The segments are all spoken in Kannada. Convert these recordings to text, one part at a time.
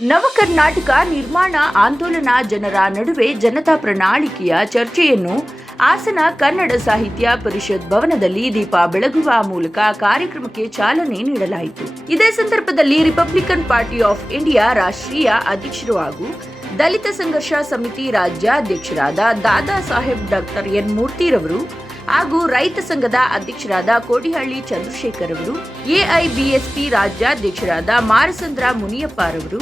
ನವಕರ್ನಾಟಕ ನಿರ್ಮಾಣ ಆಂದೋಲನ ಜನರ ನಡುವೆ ಜನತಾ ಪ್ರಣಾಳಿಕೆಯ ಚರ್ಚೆಯನ್ನು ಹಾಸನ ಕನ್ನಡ ಸಾಹಿತ್ಯ ಪರಿಷತ್ ಭವನದಲ್ಲಿ ದೀಪ ಬೆಳಗುವ ಮೂಲಕ ಕಾರ್ಯಕ್ರಮಕ್ಕೆ ಚಾಲನೆ ನೀಡಲಾಯಿತು. ಇದೇ ಸಂದರ್ಭದಲ್ಲಿ ರಿಪಬ್ಲಿಕನ್ ಪಾರ್ಟಿ ಆಫ್ ಇಂಡಿಯಾ ರಾಷ್ಟ್ರೀಯ ಅಧ್ಯಕ್ಷರು ಹಾಗೂ ದಲಿತ ಸಂಘರ್ಷ ಸಮಿತಿ ರಾಜ್ಯಾಧ್ಯಕ್ಷರಾದ ದಾದಾ ಸಾಹೇಬ್ ಡಾಕ್ಟರ್ ಎನ್ ಮೂರ್ತಿರವರು ಹಾಗೂ ರೈತ ಸಂಘದ ಅಧ್ಯಕ್ಷರಾದ ಕೋಡಿಹಳ್ಳಿ ಚಂದ್ರಶೇಖರ್ ಅವರು, ಎಐಬಿಎಸ್ಪಿ ರಾಜ್ಯಾಧ್ಯಕ್ಷರಾದ ಮಾರಸಂದ್ರ ಮುನಿಯಪ್ಪರವರು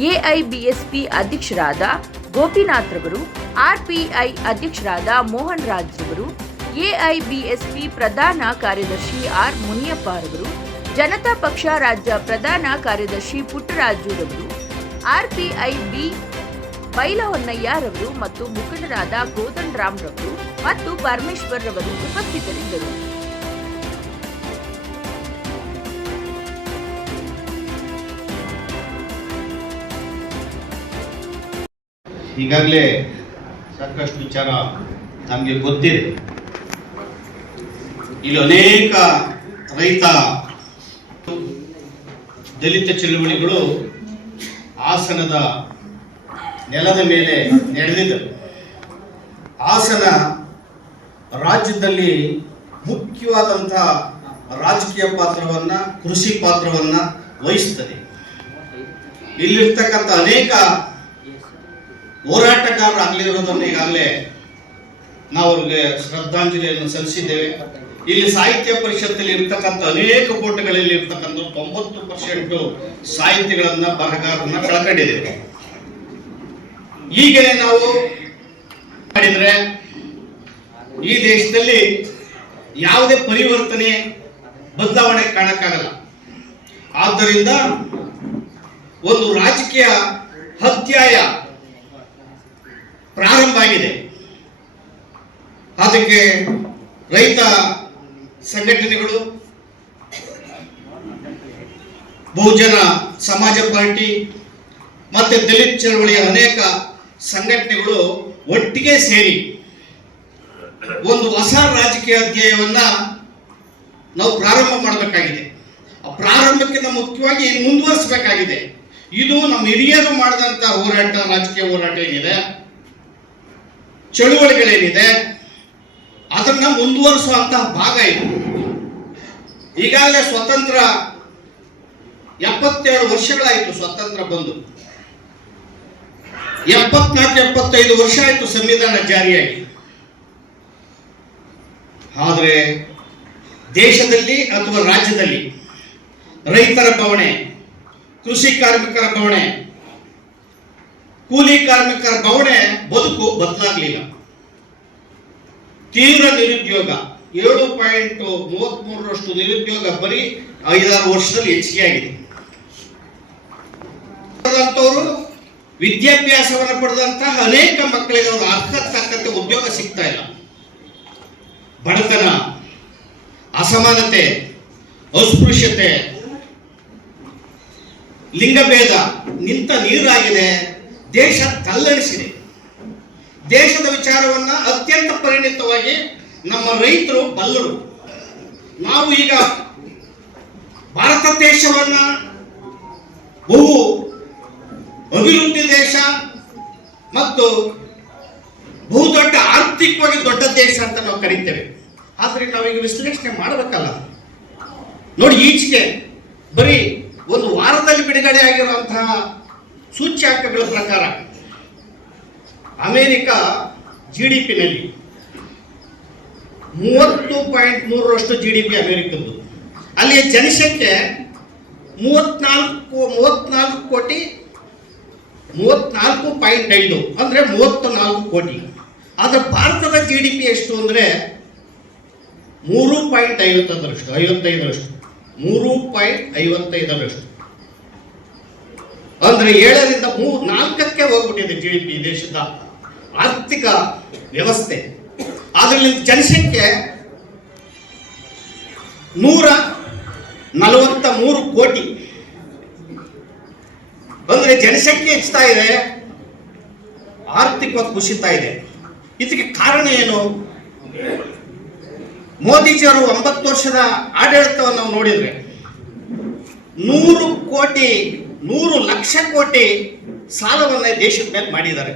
ಎಐಬಿಎಸ್ಪಿ ಅಧ್ಯಕ್ಷರಾದ ಗೋಪಿನಾಥ್ ರವರು ಆರ್ಪಿಐ ಅಧ್ಯಕ್ಷರಾದ ಮೋಹನ್ ರಾಜ್ ರವರು, ಎಐಬಿಎಸ್ಪಿ ಪ್ರಧಾನ ಕಾರ್ಯದರ್ಶಿ ಆರ್ ಮುನಿಯಪ್ಪ ರವರು, ಜನತಾ ಪಕ್ಷ ರಾಜ್ಯ ಪ್ರಧಾನ ಕಾರ್ಯದರ್ಶಿ ಪುಟ್ಟರಾಜು ರವರು ಆರ್ಪಿಐ ಬಿ ಬೈಲಹೊನ್ನಯ್ಯರವರು ಮತ್ತು ಮುಖಂಡರಾದ ಕೋದಂಡರಾಮ್ ರವರು ಮತ್ತು ಪರಮೇಶ್ವರ್ ರವರು ಉಪಸ್ಥಿತರಿದ್ದರು. ಈಗಾಗಲೇ ಸಾಕಷ್ಟು ವಿಚಾರ ನಮಗೆ ಗೊತ್ತಿದೆ. ಇಲ್ಲಿ ಅನೇಕ ರೈತ ದಲಿತ ಚಳುವಳಿಗಳು ಹಾಸನದ ನೆಲದ ಮೇಲೆ ನಡೆದಿದ್ದವು. ಹಾಸನ ರಾಜ್ಯದಲ್ಲಿ ಮುಖ್ಯವಾದಂತಹ ರಾಜಕೀಯ ಪಾತ್ರವನ್ನ, ಕೃಷಿ ಪಾತ್ರವನ್ನ ವಹಿಸ್ತದೆ. ಇಲ್ಲಿರ್ತಕ್ಕಂಥ ಅನೇಕ ಹೋರಾಟಗಾರರಾಗಲಿರೋದನ್ನು ಈಗಾಗಲೇ ನಾವು ಅವ್ರಿಗೆ ಶ್ರದ್ಧಾಂಜಲಿಯನ್ನು ಸಲ್ಲಿಸಿದ್ದೇವೆ. ಇಲ್ಲಿ ಸಾಹಿತ್ಯ ಪರಿಷತ್ತಲ್ಲಿ ಇರ್ತಕ್ಕಂಥ ಅನೇಕ ಕೋಟೆಗಳಲ್ಲಿ ಇರ್ತಕ್ಕಂಥ ತೊಂಬತ್ತು ಪರ್ಸೆಂಟ್ ಸಾಹಿತ್ಯಗಳನ್ನ ಬರಹಗಾರರನ್ನ ಕಳ್ಕೊಂಡಿದ್ದೇವೆ. ಈಗಲೇ ನಾವು ಮಾಡಿದ್ರೆ ಈ ದೇಶದಲ್ಲಿ ಯಾವುದೇ ಪರಿವರ್ತನೆ, ಬದಲಾವಣೆ ಕಾಣಕ್ಕಾಗಲ್ಲ. ಆದ್ದರಿಂದ ಒಂದು ರಾಜಕೀಯ ಅಧ್ಯಾಯ ಪ್ರಾರಂಭ ಆಗಿದೆ. ಅದಕ್ಕೆ ರೈತ ಸಂಘಟನೆಗಳು, ಬಹುಜನ ಸಮಾಜ ಪಾರ್ಟಿ ಮತ್ತೆ ದಲಿತ ಚಳವಳಿಯ ಅನೇಕ ಸಂಘಟನೆಗಳು ಒಟ್ಟಿಗೆ ಸೇರಿ ಒಂದು ಹೊಸ ರಾಜಕೀಯ ಅಧ್ಯಾಯವನ್ನು ನಾವು ಪ್ರಾರಂಭ ಮಾಡಬೇಕಾಗಿದೆ. ಆ ಪ್ರಾರಂಭಕ್ಕಿಂತ ಮುಖ್ಯವಾಗಿ ಮುಂದುವರಿಸಬೇಕಾಗಿದೆ. ಇದು ನಮ್ಮ ಹಿರಿಯರು ಮಾಡಿದಂತ ಹೋರಾಟ, ರಾಜಕೀಯ ಹೋರಾಟ ಏನಿದೆ? ಚಳುವಳಿಗಳೇನಿದೆ, ಅದನ್ನ ಮುಂದುವರಿಸುವಂತಹ ಭಾಗ ಇದು. ಈಗಾಗಲೇ ಸ್ವತಂತ್ರ ಎಪ್ಪತ್ತೇಳು ವರ್ಷಗಳಾಯಿತು ಸ್ವತಂತ್ರ ಬಂದು. ಎಪ್ಪತ್ನಾಲ್ಕು, ಎಪ್ಪತ್ತೈದು ವರ್ಷ ಆಯಿತು ಸಂವಿಧಾನ ಜಾರಿಯಾಗಿ. ಆದರೆ ದೇಶದಲ್ಲಿ ಅಥವಾ ರಾಜ್ಯದಲ್ಲಿ ರೈತರ ಬವಣೆ, ಕೃಷಿ ಕಾರ್ಮಿಕರ ಬವಣೆ ಕೂಲಿ ಕಾರ್ಮಿಕರ ಬವಣೆ ಬದುಕು ಬದಲಾಗಲಿಲ್ಲ. ತೀವ್ರ ನಿರುದ್ಯೋಗ, ಏಳು ಪಾಯಿಂಟ್ ಮೂವತ್ಮೂರರಷ್ಟು ನಿರುದ್ಯೋಗ ಬರೀ ಐದಾರು ವರ್ಷದಲ್ಲಿ ಹೆಚ್ಚಿಗೆ ಆಗಿದೆ ವಿದ್ಯಾಭ್ಯಾಸವನ್ನು ಪಡೆದಂತಹ ಅನೇಕ ಮಕ್ಕಳಿಗೆ ಅವರು ಅರ್ಥ ತಕ್ಕಂತೆ ಉದ್ಯೋಗ ಸಿಗ್ತಾ ಇಲ್ಲ. ಬಡತನ, ಅಸಮಾನತೆ, ಅಸ್ಪೃಶ್ಯತೆ, ಲಿಂಗಭೇದ ನಿಂತ ನೀರಾಗಿದೆ. ದೇಶ ತಲ್ಲಣಿಸಿದೆ ದೇಶದ ವಿಚಾರವನ್ನ ಅತ್ಯಂತ ಪರಿಣಿತವಾಗಿ ನಮ್ಮ ರೈತರು ಬಲ್ಲರು. ನಾವು ಈಗ ಭಾರತ ದೇಶವನ್ನ ಬಹು ಅಭಿವೃದ್ಧಿ ದೇಶ ಮತ್ತು ಬಹುದೊಡ್ಡ ಆರ್ಥಿಕವಾಗಿ ದೊಡ್ಡ ದೇಶ ಅಂತ ನಾವು ಕರಿತೇವೆ. ಆದ್ರೆ ನಾವೀಗ ವಿಶ್ಲೇಷಣೆ ಮಾಡಬೇಕಲ್ಲ. ನೋಡಿ ಈಚೆಗೆ ಬರೀ ಒಂದು ವಾರದಲ್ಲಿ ಬಿಡುಗಡೆ ಆಗಿರುವಂತಹ ಸೂಚ್ಯಾಂಕಗಳ ಪ್ರಕಾರ ಅಮೆರಿಕ ಜಿ ಡಿ ಪಿನಲ್ಲಿ ಮೂವತ್ತು ಪಾಯಿಂಟ್ ಮೂರರಷ್ಟು ಜಿ ಡಿ ಪಿ ಅಮೆರಿಕದ್ದು. ಅಲ್ಲಿಯ ಜನಸಂಖ್ಯೆ ಮೂವತ್ನಾಲ್ಕು ಮೂವತ್ನಾಲ್ಕು ಕೋಟಿ, ಮೂವತ್ನಾಲ್ಕು ಪಾಯಿಂಟ್ ಐದು, ಅಂದರೆ ಮೂವತ್ತು ನಾಲ್ಕು ಕೋಟಿ. ಆದರೆ ಭಾರತದ ಜಿ ಡಿ ಪಿ ಎಷ್ಟು ಅಂದರೆ ಮೂರು ಪಾಯಿಂಟ್ ಐವತ್ತದರಷ್ಟು, ಐವತ್ತೈದರಷ್ಟು, ಮೂರು ಪಾಯಿಂಟ್ ಐವತ್ತೈದರಷ್ಟು. ಅಂದ್ರೆ ಏಳರಿಂದ ಮೂ ನಾಲ್ಕಕ್ಕೆ ಹೋಗ್ಬಿಟ್ಟಿದೆ ಜಿ ಡಿ ಪಿ ದೇಶದ ಆರ್ಥಿಕ ವ್ಯವಸ್ಥೆ. ಅದರಲ್ಲಿ ಜನಸಂಖ್ಯೆ ನೂರ ನಲವತ್ತ ಮೂರು ಕೋಟಿ. ಅಂದ್ರೆ ಜನಸಂಖ್ಯೆ ಹೆಚ್ಚುತ್ತಾ ಇದೆ, ಆರ್ಥಿಕವಾಗಿ ಕುಸಿತಾ ಇದೆ. ಇದಕ್ಕೆ ಕಾರಣ ಏನು? ಮೋದಿಜಿಯವರು ಒಂಬತ್ತು ವರ್ಷದ ಆಡಳಿತವನ್ನು ನೋಡಿದ್ರೆ ನೂರು ಕೋಟಿ ನೂರು ಲಕ್ಷ ಕೋಟಿ ಸಾಲವನ್ನ ದೇಶದ ಮೇಲೆ ಮಾಡಿದ್ದಾರೆ.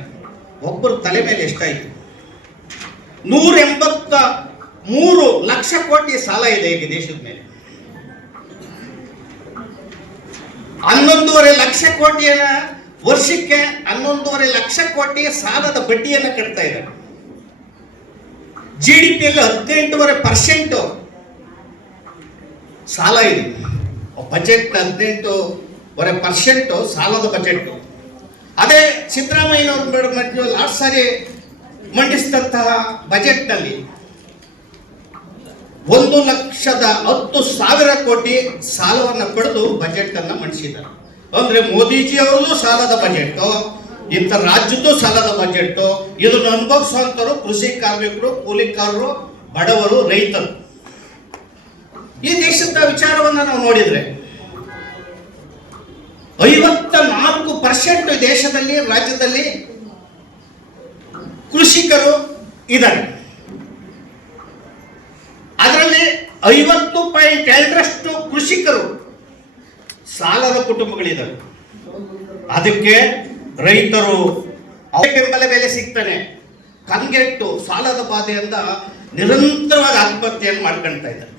ಒಬ್ಬರು ತಲೆ ಮೇಲೆ ಎಷ್ಟಾಯಿತು? ನೂರ ಎಂಬತ್ತ ಮೂರು ಲಕ್ಷ ಕೋಟಿ ಸಾಲ ಇದೆ ಈಗ ದೇಶದ ಮೇಲೆ. ಹನ್ನೊಂದೂವರೆ ಲಕ್ಷ ಕೋಟಿಯ ವರ್ಷಕ್ಕೆ ಹನ್ನೊಂದೂವರೆ ಲಕ್ಷ ಕೋಟಿ ಸಾಲದ ಬಡ್ಡಿಯನ್ನು ಕಟ್ತಾ ಇದ್ದಾರೆ. ಜಿ ಡಿ ಪಿಯಲ್ಲಿ ಹದಿನೆಂಟೂವರೆ ಪರ್ಸೆಂಟ್ ಸಾಲ ಇದೆ. ಬಜೆಟ್ ಹದಿನೆಂಟೂವರೆ ಪರ್ಸೆಂಟ್, ಸಾಲದ ಬಜೆಟ್. ಅದೇ ಸಿದ್ದರಾಮಯ್ಯನವರು ಲಾಸ್ಟ್ ಸಾರಿ ಮಂಡಿಸಿದಂತಹ ಬಜೆಟ್ನಲ್ಲಿ ಒಂದು ಲಕ್ಷದ ಹತ್ತು ಸಾವಿರ ಕೋಟಿ ಸಾಲವನ್ನು ಪಡೆದು ಬಜೆಟ್ ಮಂಡಿಸಿದರು ಮಂಡಿಸಿದ್ದಾರೆ. ಅಂದ್ರೆ ಮೋದಿಜಿ ಅವರದು ಸಾಲದ ಬಜೆಟ್, ಇಂಥ ರಾಜ್ಯದ್ದು ಸಾಲದ ಬಜೆಟ್ ಇದನ್ನು ಅನುಭವಿಸುವಂತರು ಕೃಷಿ ಕಾರ್ಮಿಕರು, ಕೂಲಿಕಾರರು, ಬಡವರು, ರೈತರು. ಈ ದೇಶದ ವಿಚಾರವನ್ನ ನಾವು ನೋಡಿದ್ರೆ ಐವತ್ತ ನಾಲ್ಕು ಪರ್ಸೆಂಟ್ ದೇಶದಲ್ಲಿ, ರಾಜ್ಯದಲ್ಲಿ ಕೃಷಿಕರು ಇದ್ದಾರೆ. ಅದರಲ್ಲಿ ಐವತ್ತು ಪಾಯಿಂಟ್ ಎರಡರಷ್ಟು ಕೃಷಿಕರು ಸಾಲದ ಕುಟುಂಬಗಳಿದ್ದಾರೆ. ಅದಕ್ಕೆ ರೈತರು ಬೆಂಬಲ ಬೆಲೆ ಸಿಗ್ತಾನೆ. ಕಂಗೆಟ್ಟು ಸಾಲದ ಬಾಧೆಯಿಂದ ನಿರಂತರವಾಗಿ ಆತ್ಮಹತ್ಯೆಯನ್ನು ಮಾಡ್ಕೊಳ್ತಾ ಇದ್ದಾರೆ.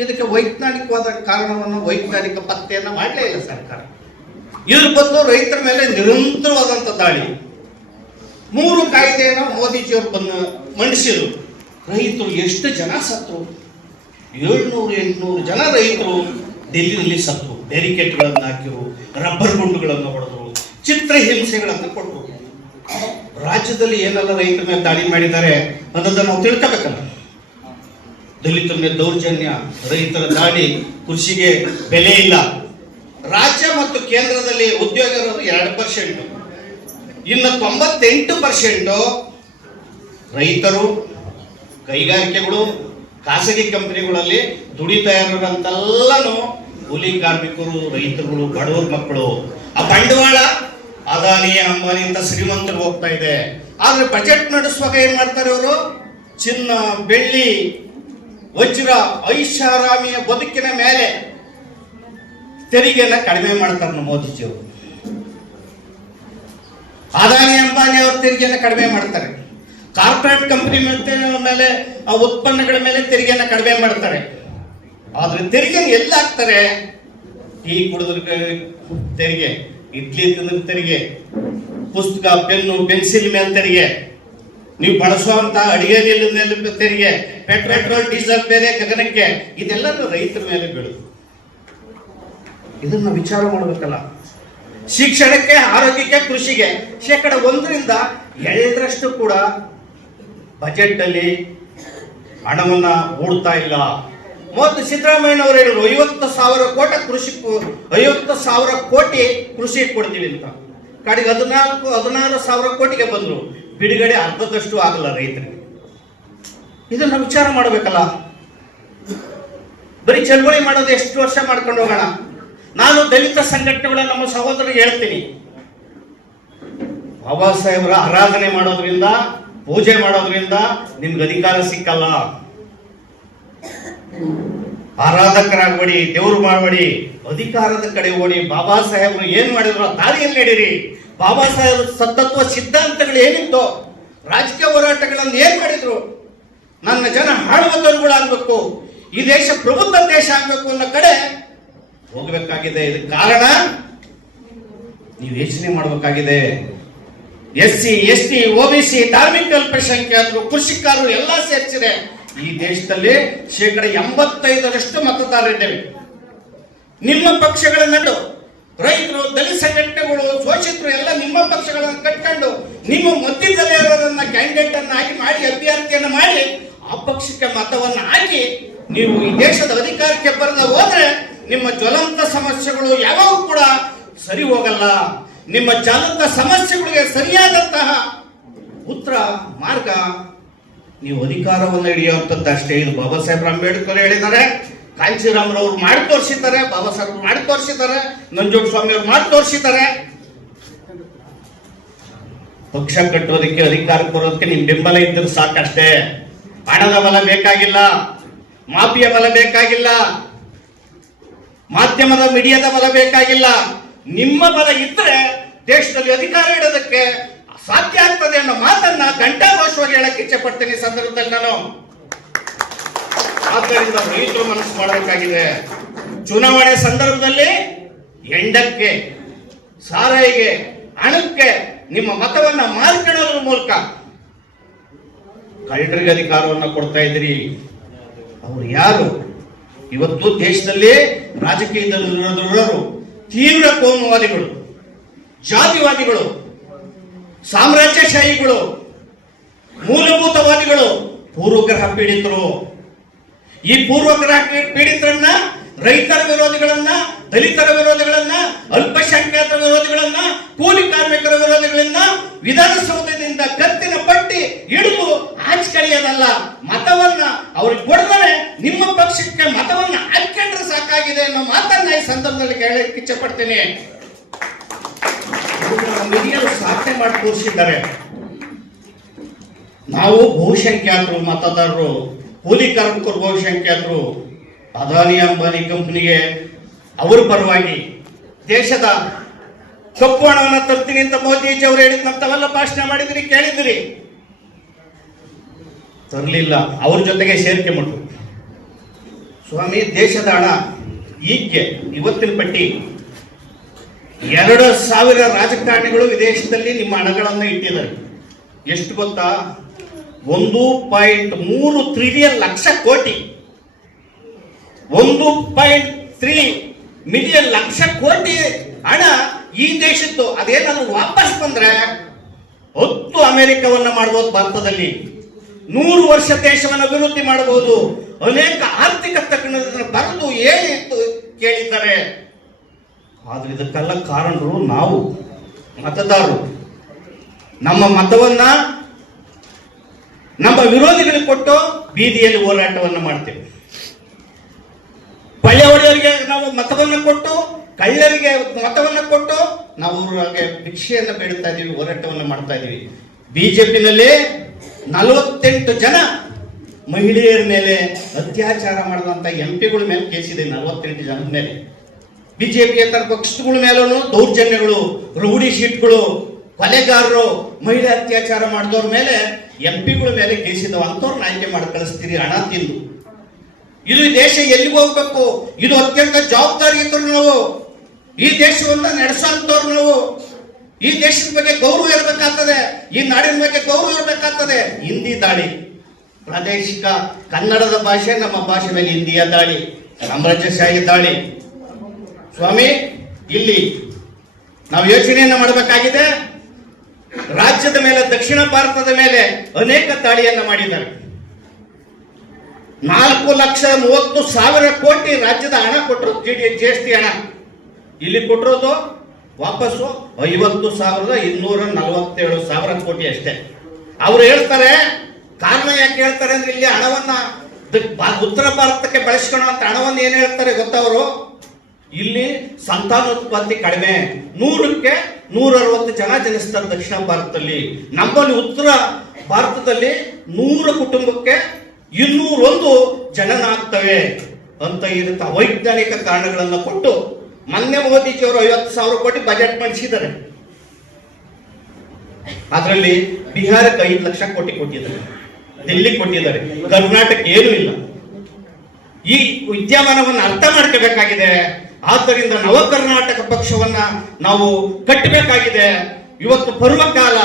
ಇದಕ್ಕೆ ವೈಜ್ಞಾನಿಕವಾದ ಕಾರಣವನ್ನು ವೈಜ್ಞಾನಿಕ ಪತ್ತೆಯನ್ನು ಮಾಡಲೇ ಇಲ್ಲ ಸರ್ಕಾರ. ಇದ್ರ ಬದಲು ರೈತರ ಮೇಲೆ ನಿರಂತರವಾದಂಥ ದಾಳಿ. ಮೂರು ಕಾಯ್ದೆಯನ್ನು ಮೋದಿಜಿಯವರು ಬಂದು ಮಂಡಿಸಿದ್ರು. ರೈತರು ಎಷ್ಟು ಜನ ಸತ್ರು ಏಳ್ನೂರು, ಎಂಟುನೂರು ಜನ ರೈತರು ಡೆಲ್ಲಿನಲ್ಲಿ ಸತ್ತು. ಬ್ಯಾರಿಕೇಡ್ಗಳನ್ನು ಹಾಕಿರು ರಬ್ಬರ್ ಗುಂಡುಗಳನ್ನು ಹೊಡೆದ್ರು ಚಿತ್ರಹಿಂಸೆಗಳನ್ನು ಕೊಟ್ಟರು ರಾಜ್ಯದಲ್ಲಿ ಏನೆಲ್ಲ ರೈತರ ಮೇಲೆ ದಾಳಿ ಮಾಡಿದ್ದಾರೆ ಅನ್ನೋದನ್ನು ನಾವು ತಿಳ್ಕೋಬೇಕಲ್ಲ. ದಲಿತರ ಮೇಲೆ ದೌರ್ಜನ್ಯ, ರೈತರ ದಾಳಿ, ಕೃಷಿಗೆ ಬೆಲೆ ಇಲ್ಲ. ರಾಜ್ಯ ಮತ್ತು ಕೇಂದ್ರದಲ್ಲಿ ಉದ್ಯೋಗ ಇರೋದು ಎರಡು ಪರ್ಸೆಂಟು. ಇನ್ನು ತೊಂಬತ್ತೆಂಟು ಪರ್ಸೆಂಟು ರೈತರು, ಕೈಗಾರಿಕೆಗಳು, ಖಾಸಗಿ ಕಂಪನಿಗಳಲ್ಲಿ ದುಡಿತಾ ಇರೋರಂತೆಲ್ಲನೂ ಕೂಲಿ ಕಾರ್ಮಿಕರು, ರೈತರುಗಳು, ಬಡವರ ಮಕ್ಕಳು. ಆ ಬಂಡವಾಳ ಅದಾನಿ, ಅಂಬಾನಿ ಅಂತ ಶ್ರೀಮಂತರು ಹೋಗ್ತಾ ಇದೆ. ಆದರೆ ಬಜೆಟ್ ನಡೆಸುವಾಗ ಏನು ಮಾಡ್ತಾರೆ ಅವರು? ಚಿನ್ನ, ಬೆಳ್ಳಿ, ವಜ್ರ, ಐಷಾರಾಮಿಯ ಬದುಕಿನ ಮೇಲೆ ತೆರಿಗೆಯನ್ನ ಕಡಿಮೆ ಮಾಡ್ತಾರೆ ನಮ್ಮ ಮೋದಿಜಿಯವರು. ಅದಾನಿ ಅಂಬಾನಿ ಅವ್ರ ತೆರಿಗೆಯನ್ನ ಕಡಿಮೆ ಮಾಡ್ತಾರೆ. ಕಾರ್ಪೊರೇಟ್ ಕಂಪನಿ ಮೇಲೆ ಆ ಉತ್ಪನ್ನಗಳ ಮೇಲೆ ತೆರಿಗೆಯನ್ನ ಕಡಿಮೆ ಮಾಡ್ತಾರೆ. ಆದ್ರೆ ತೆರಿಗೆ ಎಲ್ಲ ಹಾಕ್ತಾರೆ? ಟೀ ಕುಡಿದ್ರ ತೆರಿಗೆ, ಇಡ್ಲಿ ತಿಂದ್ರ ತೆರಿಗೆ, ಪುಸ್ತಕ, ಪೆನ್ನು, ಪೆನ್ಸಿಲ್ ಮೇಲೆ ತೆರಿಗೆ. ನೀವು ಬಳಸುವಂತ ಅಡಿಗೆ ಮೇಲೆ ತೆರಿಗೆ, ಪೆಟ್ರೋಲ್, ಡೀಸೆಲ್, ಬೇರೆ ಗಗನಕ್ಕೆ, ಇದೆಲ್ಲನೂ ರೈತರ ಮೇಲೆ ಬೀಳುದು ಇದನ್ನ ವಿಚಾರ ಮಾಡಬೇಕಲ್ಲ. ಶಿಕ್ಷಣಕ್ಕೆ, ಆರೋಗ್ಯಕ್ಕೆ, ಕೃಷಿಗೆ ಶೇಕಡ ಒಂದರಿಂದ ಎರಡರಷ್ಟು ಕೂಡ ಬಜೆಟ್ ಅಲ್ಲಿ ಹಣವನ್ನ ಹೂಡ್ತಾ ಇಲ್ಲ. ಮೊದಲು ಸಿದ್ದರಾಮಯ್ಯನವರು ಹೇಳಿದ್ರು ಐವತ್ತು ಸಾವಿರ ಕೋಟಿ ಕೃಷಿ ಐವತ್ತು ಸಾವಿರ ಕೋಟಿ ಕೃಷಿ ಕೊಡ್ತೀವಿ ಅಂತ. ಕಡೆಗೆ ಹದಿನಾಲ್ಕು, ಹದಿನಾರು ಸಾವಿರ ಕೋಟಿಗೆ ಬಂದ್ರು. ಬಿಡುಗಡೆ ಅರ್ಧದಷ್ಟು ಆಗಲ್ಲ ರೈತರಿಗೆ. ಇದನ್ನ ವಿಚಾರ ಮಾಡಬೇಕಲ್ಲ. ಬರೀ ಚಳವಳಿ ಮಾಡೋದು ಎಷ್ಟು ವರ್ಷ ಮಾಡ್ಕೊಂಡು ಹೋಗೋಣ? ನಾನು ದಲಿತ ಸಂಘಟನೆಗಳ ನಮ್ಮ ಸಹೋದರಿಗೆ ಹೇಳ್ತೀನಿ. ಬಾಬಾ ಸಾಹೇಬರ ಆರಾಧನೆ ಮಾಡೋದ್ರಿಂದ, ಪೂಜೆ ಮಾಡೋದ್ರಿಂದ ನಿಮ್ಗೆ ಅಧಿಕಾರ ಸಿಕ್ಕಲ್ಲ. ಆರಾಧಕರಾಗಬೇಡಿ, ದೇವ್ರು ಮಾಡಬೇಡಿ, ಅಧಿಕಾರದ ಕಡೆ ಓಡಿ, ಬಾಬಾ ಸಾಹೇಬರು ಏನ್ ಮಾಡಿದ್ರು ದಾರಿಯಲ್ಲಿ ನಡೀರಿ. ಬಾಬಾ ಸಾಹೇಬ್ ಸತ್ತತ್ವ ಸಿದ್ಧಾಂತಗಳು ಏನಿತ್ತು, ರಾಜಕೀಯ ಹೋರಾಟಗಳನ್ನು ಏನ್ ಮಾಡಿದ್ರು? ನನ್ನ ಜನ ಹಾಳುವಂತರುಗಳಾಗಬೇಕು ಈ ದೇಶ ಪ್ರಬುದ್ಧ ದೇಶ ಆಗ್ಬೇಕು ಅನ್ನೋ ಕಡೆ ಹೋಗಬೇಕಾಗಿದೆ. ಇದಕ್ಕೆ ಕಾರಣ ನೀವು ಯೋಚನೆ ಮಾಡಬೇಕಾಗಿದೆ. S C S T C, ಧಾರ್ಮಿಕ ಅಲ್ಪಸಂಖ್ಯಾತರು, ಕೃಷಿಕರು ಎಲ್ಲ ಸೇರಿಸಿದೆ. ಈ ದೇಶದಲ್ಲಿ ಶೇಕಡ ಎಂಬತ್ತೈದರಷ್ಟು ಮತದಾರರಿದ್ದೇವೆ ನಿಮ್ಮ ಪಕ್ಷಗಳ ನಡು ರೈತರು, ದಲಿತ ಸಂಘಟನೆಗಳು, ಶೋಷಿತರು ಎಲ್ಲ ನಿಮ್ಮ ಪಕ್ಷಗಳನ್ನು ಕಟ್ಕೊಂಡು ನಿಮ್ಮ ಮಧ್ಯದಲ್ಲಿ ಇರೋರನ್ನ ಕ್ಯಾಂಡಿಡೇಟ್ ಅನ್ನ ಆಗಿ ಮಾಡಿ, ಅಭ್ಯರ್ಥಿಯನ್ನ ಮಾಡಿ, ಆ ಪಕ್ಷಕ್ಕೆ ಮತವನ್ನು ಹಾಕಿ ನೀವು ಈ ದೇಶದ ಅಧಿಕಾರಕ್ಕೆ ಬರೆದ ಹೋದ್ರೆ ನಿಮ್ಮ ಜ್ವಲಂತ ಸಮಸ್ಯೆಗಳು ಯಾವಾಗ ಕೂಡ ಸರಿ ಹೋಗಲ್ಲ. ನಿಮ್ಮ ಜ್ವಲಂತ ಸಮಸ್ಯೆಗಳಿಗೆ ಸರಿಯಾದಂತಹ ಉತ್ತರ, ಮಾರ್ಗ ನೀವು ಅಧಿಕಾರವನ್ನು ಹಿಡಿಯುವಂಥದ್ದು ಅಷ್ಟೇ ಇದು ಬಾಬಾ ಸಾಹೇಬ್ ಅಂಬೇಡ್ಕರ್ ಹೇಳಿದ್ದಾರೆ. ಕಾಂಚೀರಾಮ್ರವ್ರು ಮಾಡಿ ತೋರಿಸಿದ್ದಾರೆ. ಬಾಬಾ ಸಾಹೇಬ್ ಮಾಡಿ ತೋರಿಸಿದ್ದಾರೆ. ನಂಜೋಡ್ ಸ್ವಾಮಿ ಅವ್ರು ಮಾಡಿ ತೋರಿಸಿದ್ದಾರೆ. ಪಕ್ಷ ಕಟ್ಟೋದಕ್ಕೆ, ಅಧಿಕಾರ ಕೊಡೋದಕ್ಕೆ ನಿಮ್ ಬೆಂಬಲ ಇದ್ದರೆ ಸಾಕಷ್ಟೇ. ಹಣದ ಬಲ ಬೇಕಾಗಿಲ್ಲ. ಮಾಫಿಯ ಬಲ ಬೇಕಾಗಿಲ್ಲ. ಮಾಧ್ಯಮದ ಮೀಡಿಯಾದ ಬಲ ಬೇಕಾಗಿಲ್ಲ. ನಿಮ್ಮ ಬಲ ಇದ್ರೆ ದೇಶದಲ್ಲಿ ಅಧಿಕಾರ ಇಡೋದಕ್ಕೆ ಸಾಧ್ಯ ಆಗ್ತದೆ ಅನ್ನೋ ಮಾತನ್ನ ಘಂಟಾಘೋಷವಾಗಿ ಹೇಳಕ್ಕೆ ಇಚ್ಛೆ ಪಡ್ತೀನಿ ಸಂದರ್ಭದಲ್ಲಿ ನಾನು. ಆದ್ದರಿಂದ ರೈತರು ಮನಸ್ಸು ಮಾಡಬೇಕಾಗಿದೆ. ಚುನಾವಣೆ ಸಂದರ್ಭದಲ್ಲಿ ಎಂಡಕ್ಕೆ, ಸಾರಾಯಿಗೆ, ಹಣಕ್ಕೆ ನಿಮ್ಮ ಮತವನ್ನ ಮಾರ್ಕೊಳ್ಳೋದ್ರ ಮೂಲಕ ಕಳ್ಳರಿಗೆ ಅಧಿಕಾರವನ್ನ ಕೊಡ್ತಾ ಇದ್ರಿ ಅವ್ರು ಯಾರು? ಇವತ್ತು ದೇಶದಲ್ಲಿ ರಾಜಕೀಯದಲ್ಲಿರೋರು ತೀವ್ರ ಕೋಮುವಾದಿಗಳು, ಜಾತಿವಾದಿಗಳು, ಸಾಮ್ರಾಜ್ಯಶಾಹಿಗಳು, ಮೂಲಭೂತವಾದಿಗಳು, ಪೂರ್ವಗ್ರಹ ಪೀಡಿತರು. ಈ ಪೂರ್ವಗ್ರಹ ಪೀಡಿತರನ್ನ, ರೈತರ ವಿರೋಧಿಗಳನ್ನ, ದಲಿತರ ವಿರೋಧಿಗಳನ್ನ, ಅಲ್ಪಸಂಖ್ಯಾತರ ವಿರೋಧಿಗಳನ್ನ, ಕೂಲಿ ಕಾರ್ಮಿಕರ ವಿರೋಧಿಗಳನ್ನ ವಿಧಾನಸೌಧದಿಂದ ಕತ್ತಿನ ಹಿಡಿದು ಹಂಚ್ಕಳಿಯೋದಲ್ಲ ಮತವನ್ನ ಅವ್ರಿಗೆ ಕೊಡದರೆ ನಿಮ್ಮ ಪಕ್ಷಕ್ಕೆ ಮತವನ್ನ ಹಾಕೊಂಡ್ರೆ ಸಾಕಾಗಿದೆ ಅನ್ನೋ ಮಾತನ್ನ ಈ ಸಂದರ್ಭದಲ್ಲಿ ಕೇಳಕ್ಕೆ ಇಚ್ಛೆ ಪಡ್ತೀನಿ ಹಿರಿಯರು ಮಾಡಿ ತೋರಿಸಿದ್ದಾರೆ. ನಾವು ಬಹುಸಂಖ್ಯಾತರು, ಮತದಾರರು, ಕೂಲಿ ಕಾರ್ಮಿಕರು ಬಹುಸಂಖ್ಯಾತರು, ಅದಾನಿ ಅಂಬಾನಿ ಕಂಪನಿಗೆ ಅವರ ಪರವಾಗಿ ದೇಶದ ಕಪ್ಪು ಹಣವನ್ನು ತರ್ತೀನಿ ಅಂತ ಮೋದಿಜಿ ಅವರು ಹೇಳಿದ್ನಂತವೆಲ್ಲ ಭಾಷಣ ಮಾಡಿದ್ರಿ ಕೇಳಿದ್ರಿ ತರಲಿಲ್ಲ. ಅವ್ರ ಜೊತೆಗೆ ಸೇರಿಕೆ ಮಟ್ಟು ಸ್ವಾಮಿ, ದೇಶದ ಹಣ ಈಗ್ಗೆ ಇವತ್ತಿನ ಪಟ್ಟಿ. ಎರಡು ಸಾವಿರ ರಾಜಕಾರಣಿಗಳು ವಿದೇಶದಲ್ಲಿ ನಿಮ್ಮ ಹಣಗಳನ್ನು ಇಟ್ಟಿದ್ದಾರೆ. ಎಷ್ಟು ಗೊತ್ತಾ? ಒಂದು ಪಾಯಿಂಟ್ ಮೂರು ಟ್ರಿಲಿಯನ್ ಲಕ್ಷ ಕೋಟಿ. ಒಂದು ಪಾಯಿಂಟ್ ತ್ರೀ ಮಿಲಿಯನ್ ಲಕ್ಷ ಕೋಟಿ ಹಣ ಈ ದೇಶದ್ದು. ಅದೇನಾದ್ರು ವಾಪಸ್ ಬಂದ್ರೆ ಹತ್ತು ಅಮೆರಿಕವನ್ನ ಮಾಡ್ಬೋದು ಭಾರತದಲ್ಲಿ. ನೂರು ವರ್ಷ ದೇಶವನ್ನು ಅಭಿವೃದ್ಧಿ ಮಾಡಬಹುದು. ಅನೇಕ ಆರ್ಥಿಕ ತಜ್ಞರನ್ನು ಬರೆದು ಏನಿತ್ತು ಕೇಳಿದ್ದಾರೆ. ಆದ್ರೆ ಇದಕ್ಕೆಲ್ಲ ಕಾರಣರು ನಾವು, ಮತದಾರರು. ನಮ್ಮ ಮತವನ್ನ ನಮ್ಮ ವಿರೋಧಿಗಳಿಗೆ ಕೊಟ್ಟು ಬೀದಿಯಲ್ಲಿ ಹೋರಾಟವನ್ನು ಮಾಡ್ತೇವೆ. ಪಳ್ಳೆ ಹೊಡೆಯವರಿಗೆ ನಾವು ಮತವನ್ನು ಕೊಟ್ಟು, ಕಳ್ಳರಿಗೆ ಮತವನ್ನು ಕೊಟ್ಟು, ನಾವು ಭಿಕ್ಷೆಯನ್ನು ಬೇಡುತ್ತಾ ಇದೀವಿ, ಹೋರಾಟವನ್ನು ಮಾಡ್ತಾ ಇದೀವಿ. ಬಿಜೆಪಿನಲ್ಲಿ ನಲವತ್ತೆಂಟು ಜನ ಮಹಿಳೆಯರ ಮೇಲೆ ಅತ್ಯಾಚಾರ ಮಾಡಿದಂತ ಎಂ ಪಿಗಳ ಮೇಲೆ ಕೇಸಿದೆ ನಲವತ್ತೆಂಟು ಜನದ ಮೇಲೆ. ಬಿಜೆಪಿಯೇತರ ಪಕ್ಷಗಳ ಮೇಲೂ ದೌರ್ಜನ್ಯಗಳು, ರೌಡಿ ಶೀಟ್ಗಳು, ಕೊಲೆಗಾರರು, ಮಹಿಳೆ ಅತ್ಯಾಚಾರ ಮಾಡಿದವ್ರ ಮೇಲೆ ಎಂ ಪಿಗಳ ಮೇಲೆ ಕೇಸಿದವ ಅಂತವ್ರು ಆಯ್ಕೆ ಮಾಡಿ ಕಳಿಸ್ತೀರಿ, ಹಣ ತಿಂದು. ಇದು ದೇಶ ಎಲ್ಲಿಗೆ ಹೋಗ್ಬೇಕು? ಇದು ಅತ್ಯಂತ ಜವಾಬ್ದಾರಿಯುತರು ನಾವು. ಈ ದೇಶವನ್ನ ನಡೆಸೋಂಥವ್ರು ನಾವು. ಈ ದೇಶದ ಬಗ್ಗೆ ಗೌರವ ಇರಬೇಕಾಗ್ತದೆ, ಈ ನಾಡಿನ ಬಗ್ಗೆ ಗೌರವ ಇರಬೇಕಾಗ್ತದೆ. ಹಿಂದಿ ದಾಳಿ. ಪ್ರಾದೇಶಿಕ ಕನ್ನಡದ ಭಾಷೆ, ನಮ್ಮ ಭಾಷೆ ಮೇಲೆ ಹಿಂದಿಯ ದಾಳಿ, ಸಾಮ್ರಾಜ್ಯಶಾಹಿ ದಾಳಿ. ಸ್ವಾಮಿ, ಇಲ್ಲಿ ನಾವು ಯೋಚನೆಯನ್ನು ಮಾಡಬೇಕಾಗಿದೆ. ರಾಜ್ಯದ ಮೇಲೆ, ದಕ್ಷಿಣ ಭಾರತದ ಮೇಲೆ ಅನೇಕ ದಾಳಿಯನ್ನು ಮಾಡಿದ್ದಾರೆ. ನಾಲ್ಕು ಲಕ್ಷ ಮೂವತ್ತು ಸಾವಿರ ಕೋಟಿ ರಾಜ್ಯದ ಹಣ ಕೊಟ್ಟರು G D G S T ಹಣ. ಇಲ್ಲಿ ಕೊಟ್ಟಿರೋದು ವಾಪಸ್ಸು ಐವತ್ತು ಸಾವಿರದ ಇನ್ನೂರ ನಲವತ್ತೇಳು ಸಾವಿರ ಕೋಟಿ ಅಷ್ಟೇ. ಅವ್ರು ಹೇಳ್ತಾರೆ, ಕಾರಣ ಯಾಕೆ ಹೇಳ್ತಾರೆ ಅಂದ್ರೆ ಇಲ್ಲಿ ಹಣವನ್ನ ಉತ್ತರ ಭಾರತಕ್ಕೆ ಬಳಸ್ಕೊಳ್ಳುವಂತ ಹಣವನ್ನು ಏನ್ ಹೇಳ್ತಾರೆ ಗೊತ್ತವರು? ಇಲ್ಲಿ ಸಂತಾನೋತ್ಪತ್ತಿ ಕಡಿಮೆ. ನೂರಕ್ಕೆ ನೂರ ಅರವತ್ತು ಜನ ಜನಿಸ್ತಾರೆ ದಕ್ಷಿಣ ಭಾರತದಲ್ಲಿ. ನಮ್ಮಲ್ಲಿ ಉತ್ತರ ಭಾರತದಲ್ಲಿ ನೂರ ಕುಟುಂಬಕ್ಕೆ ಇನ್ನೂರೊಂದು ಜನನಾಗ್ತವೆ ಅಂತ ಇರುತ್ತೆ ವೈಜ್ಞಾನಿಕ ಕಾರಣಗಳನ್ನು ಕೊಟ್ಟು ಮೊನ್ನೆ ಮೋದಿಜಿಯವರು ಐವತ್ತು ಸಾವಿರ ಕೋಟಿ ಬಜೆಟ್ ಮಂಡಿಸಿದ್ದಾರೆ. ಅದರಲ್ಲಿ ಬಿಹಾರಕ್ಕೆ ಐದು ಲಕ್ಷ ಕೋಟಿ ಕೊಟ್ಟಿದ್ದಾರೆ. ದಿಲ್ಲಿ ಕೊಟ್ಟಿದ್ದಾರೆ. ಕರ್ನಾಟಕ ಏನೂ ಇಲ್ಲ. ಈ ವಿದ್ಯಮಾನವನ್ನು ಅರ್ಥ ಮಾಡ್ಕೋಬೇಕಾಗಿದೆ. ಆದ್ದರಿಂದ ನವ ಕರ್ನಾಟಕ ಪಕ್ಷವನ್ನ ನಾವು ಕಟ್ಟಬೇಕಾಗಿದೆ. ಇವತ್ತು ಪರ್ವಕಾಲ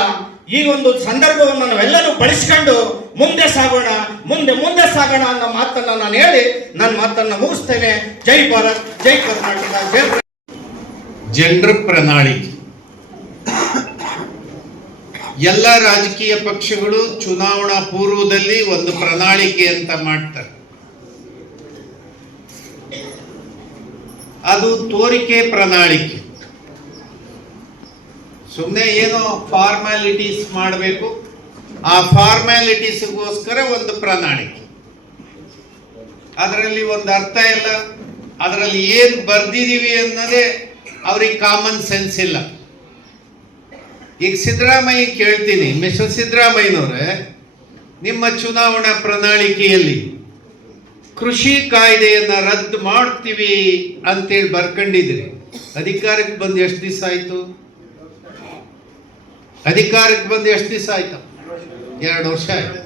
ಈ ಒಂದು ಸಂದರ್ಭವನ್ನು ನಾವೆಲ್ಲರೂ ಬಳಸ್ಕೊಂಡು ಮುಂದೆ ಸಾಗೋಣ, ಮುಂದೆ ಮುಂದೆ ಸಾಗೋಣ ಅನ್ನೋ ಮಾತನ್ನ ನಾನು ಹೇಳಿ ನನ್ನ ಮಾತನ್ನ ಮುಗಿಸ್ತೇನೆ. ಜೈ ಭಾರತ್, ಜೈ ಕರ್ನಾಟಕ, ಜೈ ಜನರ ಪ್ರಣಾಳಿಕೆ ಎಲ್ಲ ರಾಜಕೀಯ ಪಕ್ಷಗಳು ಚುನಾವಣಾ ಪೂರ್ವದಲ್ಲಿ ಒಂದು ಪ್ರಣಾಳಿಕೆ ಅಂತ ಮಾಡ್ತಾರೆ. ಅದು ತೋರಿಕೆ ಪ್ರಣಾಳಿಕೆ. ಸುಮ್ಮನೆ ಏನೋ ಫಾರ್ಮ್ಯಾಲಿಟೀಸ್ ಮಾಡಬೇಕು. ಆ ಫಾರ್ಮ್ಯಾಲಿಟೀಸ್ಗೋಸ್ಕರ ಒಂದು ಪ್ರಣಾಳಿಕೆ. ಅದರಲ್ಲಿ ಒಂದು ಅರ್ಥ ಇಲ್ಲ. ಅದರಲ್ಲಿ ಏನು ಬರ್ದಿದೀವಿ ಅನ್ನೋದೇ ಅವ್ರಿಗೆ ಕಾಮನ್ ಸೆನ್ಸ್ ಇಲ್ಲ. ಈಗ ಸಿದ್ದರಾಮಯ್ಯ ಕೇಳ್ತೀನಿ. ಮಿಸ್ಟರ್ ಸಿದ್ದರಾಮಯ್ಯನವ್ರೆ, ನಿಮ್ಮ ಚುನಾವಣಾ ಪ್ರಣಾಳಿಕೆಯಲ್ಲಿ ಕೃಷಿ ಕಾಯ್ದೆಯನ್ನ ರದ್ದು ಮಾಡ್ತೀವಿ ಅಂತೇಳಿ ಬರ್ಕೊಂಡಿದ್ರಿ. ಅಧಿಕಾರಕ್ಕೆ ಬಂದು ಎಷ್ಟು ದಿವಸ ಆಯಿತು? ಅಧಿಕಾರಕ್ಕೆ ಬಂದು ಎಷ್ಟು ದಿವಸ ಆಯ್ತು? ಎರಡು ವರ್ಷ ಆಯ್ತು.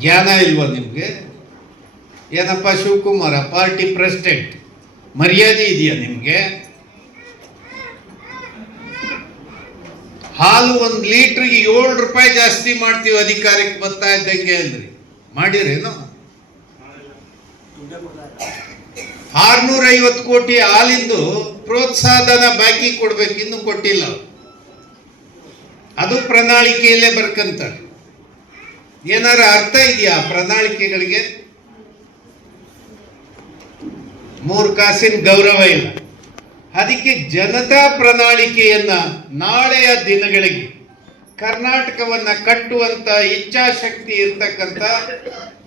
ಜ್ಞಾನ ಇಲ್ವಾ ನಿಮಗೆ? ಏನಪ್ಪ ಶಿವಕುಮಾರ, ಪಾರ್ಟಿ ಪ್ರೆಸಿಡೆಂಟ್, ಮರ್ಯಾದೆ ಇದೆಯಾ ನಿಮಗೆ? ಹಾಲು ಒಂದು ಲೀಟ್ರಿಗೆ ಏಳು ರೂಪಾಯಿ ಜಾಸ್ತಿ ಮಾಡ್ತೀವಿ ಅಧಿಕಾರಕ್ಕೆ ಬರ್ತಾ ಇದ್ದಂಗೆ ಅಂದ್ರಿ. ಮಾಡಿರೇನು? ಆರ್ನೂರೈವತ್ತು ಕೋಟಿ ಹಾಲಿಂದು ಪ್ರೋತ್ಸಾಹಧನ ಬಾಕಿ ಕೊಡ್ಬೇಕು, ಇನ್ನು ಕೊಟ್ಟಿಲ್ಲ. ಅದು ಪ್ರಣಾಳಿಕೆಯಲ್ಲೇ ಬರ್ಕಂತಾರೆ. ಏನಾರ ಅರ್ಥ ಇದೆಯಾ ಪ್ರಣಾಳಿಕೆಗಳಿಗೆ? ಮೂರು ಕಾಸಿನ ಗೌರವ ಇಲ್ಲ. ಅದಕ್ಕೆ ಜನತಾ ಪ್ರಣಾಳಿಕೆಯನ್ನ ನಾಳೆಯ ದಿನಗಳಿಗೆ ಕರ್ನಾಟಕವನ್ನ ಕಟ್ಟುವಂತ ಇಚ್ಛಾಶಕ್ತಿ ಇರ್ತಕ್ಕಂಥ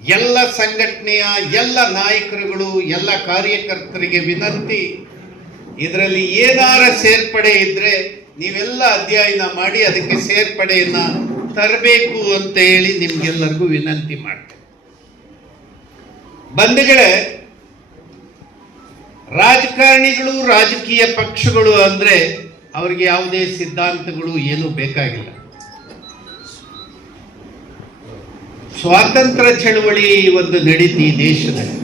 ಎಲ್ಲ ಸಂಘಟನೆಯ ಎಲ್ಲ ನಾಯಕರುಗಳು, ಎಲ್ಲ ಕಾರ್ಯಕರ್ತರಿಗೆ ವಿನಂತಿ. ಇದರಲ್ಲಿ ಏನಾರ ಸೇರ್ಪಡೆ ಇದ್ರೆ ನೀವೆಲ್ಲ ಅಧ್ಯಯನ ಮಾಡಿ ಅದಕ್ಕೆ ಸೇರ್ಪಡೆಯನ್ನು ತರಬೇಕು ಅಂತ ಹೇಳಿ ನಿಮ್ಗೆಲ್ಲರಿಗೂ ವಿನಂತಿ ಮಾಡ್ತೇನೆ. ಬಂಧುಗಳೇ, ರಾಜಕಾರಣಿಗಳು, ರಾಜಕೀಯ ಪಕ್ಷಗಳು ಅಂದ್ರೆ ಅವರಿಗೆ ಯಾವುದೇ ಸಿದ್ಧಾಂತಗಳು ಏನೂ ಬೇಕಾಗಿಲ್ಲ. ಸ್ವಾತಂತ್ರ್ಯ ಚಳುವಳಿ ಒಂದು ನಡೀತಿ ದೇಶದಲ್ಲಿ.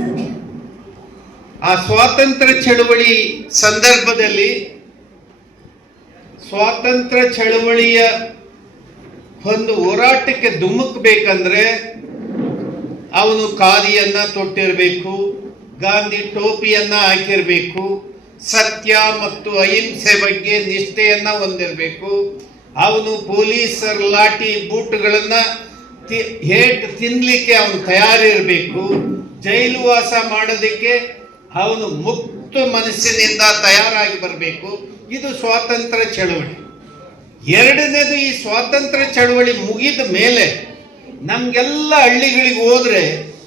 ಆ ಸ್ವಾತಂತ್ರ್ಯ ಚಳುವಳಿ ಸಂದರ್ಭದಲ್ಲಿ ಸ್ವಾತಂತ್ರ್ಯ ಚಳವಳಿಯ ಒಂದು ಹೋರಾಟಕ್ಕೆ ಧುಮುಕ್ಬೇಕಂದ್ರೆ ಅವನು ಖಾದಿಯನ್ನ ತೊಟ್ಟಿರಬೇಕು, ಗಾಂಧಿ ಟೋಪಿಯನ್ನ ಹಾಕಿರಬೇಕು, ಸತ್ಯ ಮತ್ತು ಅಹಿಂಸೆ ಬಗ್ಗೆ ನಿಷ್ಠೆಯನ್ನ ಹೊಂದಿರಬೇಕು. ಅವನು ಪೊಲೀಸರ್ ಲಾಠಿ ಬೂಟ್ಗಳನ್ನ ಹೇಟ್ ತಿನ್ಲಿಕ್ಕೆ ಅವನು ತಯಾರಿರಬೇಕು. ಜೈಲು ವಾಸ ಮಾಡೋದಕ್ಕೆ ಅವನು ಮುಕ್ತ ಮನಸ್ಸಿನಿಂದ ತಯಾರಾಗಿ ಬರಬೇಕು. ಇದು ಸ್ವಾತಂತ್ರ್ಯ ಚಳವಳಿ. ಎರಡನೇದು ಈ ಸ್ವಾತಂತ್ರ್ಯ ಚಳವಳಿ ಮುಗಿದ ಮೇಲೆ ನಮಗೆಲ್ಲ ಹಳ್ಳಿಗಳಿಗೆ ಹೋದ್ರೆ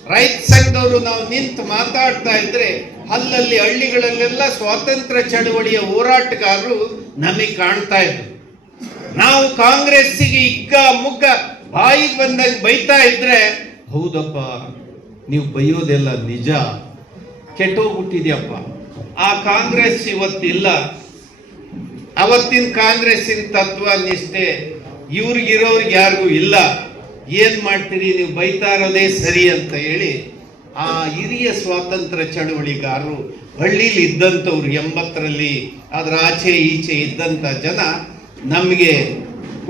ರೈತ ಸಂಘದವರು ನಾವು ನಿಂತು ಮಾತಾಡ್ತಾ ಇದ್ರೆ ಅಲ್ಲಲ್ಲಿ ಹಳ್ಳಿಗಳಲ್ಲೆಲ್ಲ ಸ್ವಾತಂತ್ರ್ಯ ಚಳವಳಿಯ ಹೋರಾಟಗಾರರು ನಮಗೆ ಕಾಣ್ತಾ ಇದ್ರು. ನಾವು ಕಾಂಗ್ರೆಸ್ಸಿಗೆ ಇಗ್ಗ ಮುಗ್ಗ ಬಾಯಿ ಬಂದಾಗ ಬೈತಾ ಇದ್ರೆ, ಹೌದಪ್ಪ, ನೀವು ಬೈಯೋದೆಲ್ಲ ನಿಜ, ಕೆಟ್ಟೋಗ್ಬಿಟ್ಟಿದ್ಯಪ್ಪ. ಆ ಕಾಂಗ್ರೆಸ್ ಇವತ್ತಿಲ್ಲ. ಅವತ್ತಿನ ಕಾಂಗ್ರೆಸ್ಸಿನ ತತ್ವ, ನಿಷ್ಠೆ ಇವ್ರಿಗಿರೋರ್ಗೆ ಯಾರಿಗೂ ಇಲ್ಲ. ಏನು ಮಾಡ್ತೀರಿ? ನೀವು ಬೈತಾ ಇರೋದೇ ಸರಿ ಅಂತ ಹೇಳಿ ಆ ಹಿರಿಯ ಸ್ವಾತಂತ್ರ್ಯ ಚಳವಳಿಗಾರರು ಹಳ್ಳಿಲಿ ಇದ್ದಂಥವ್ರು ಎಂಬತ್ತರಲ್ಲಿ ಅದರ ಆಚೆ ಈಚೆ ಇದ್ದಂಥ ಜನ ನಮಗೆ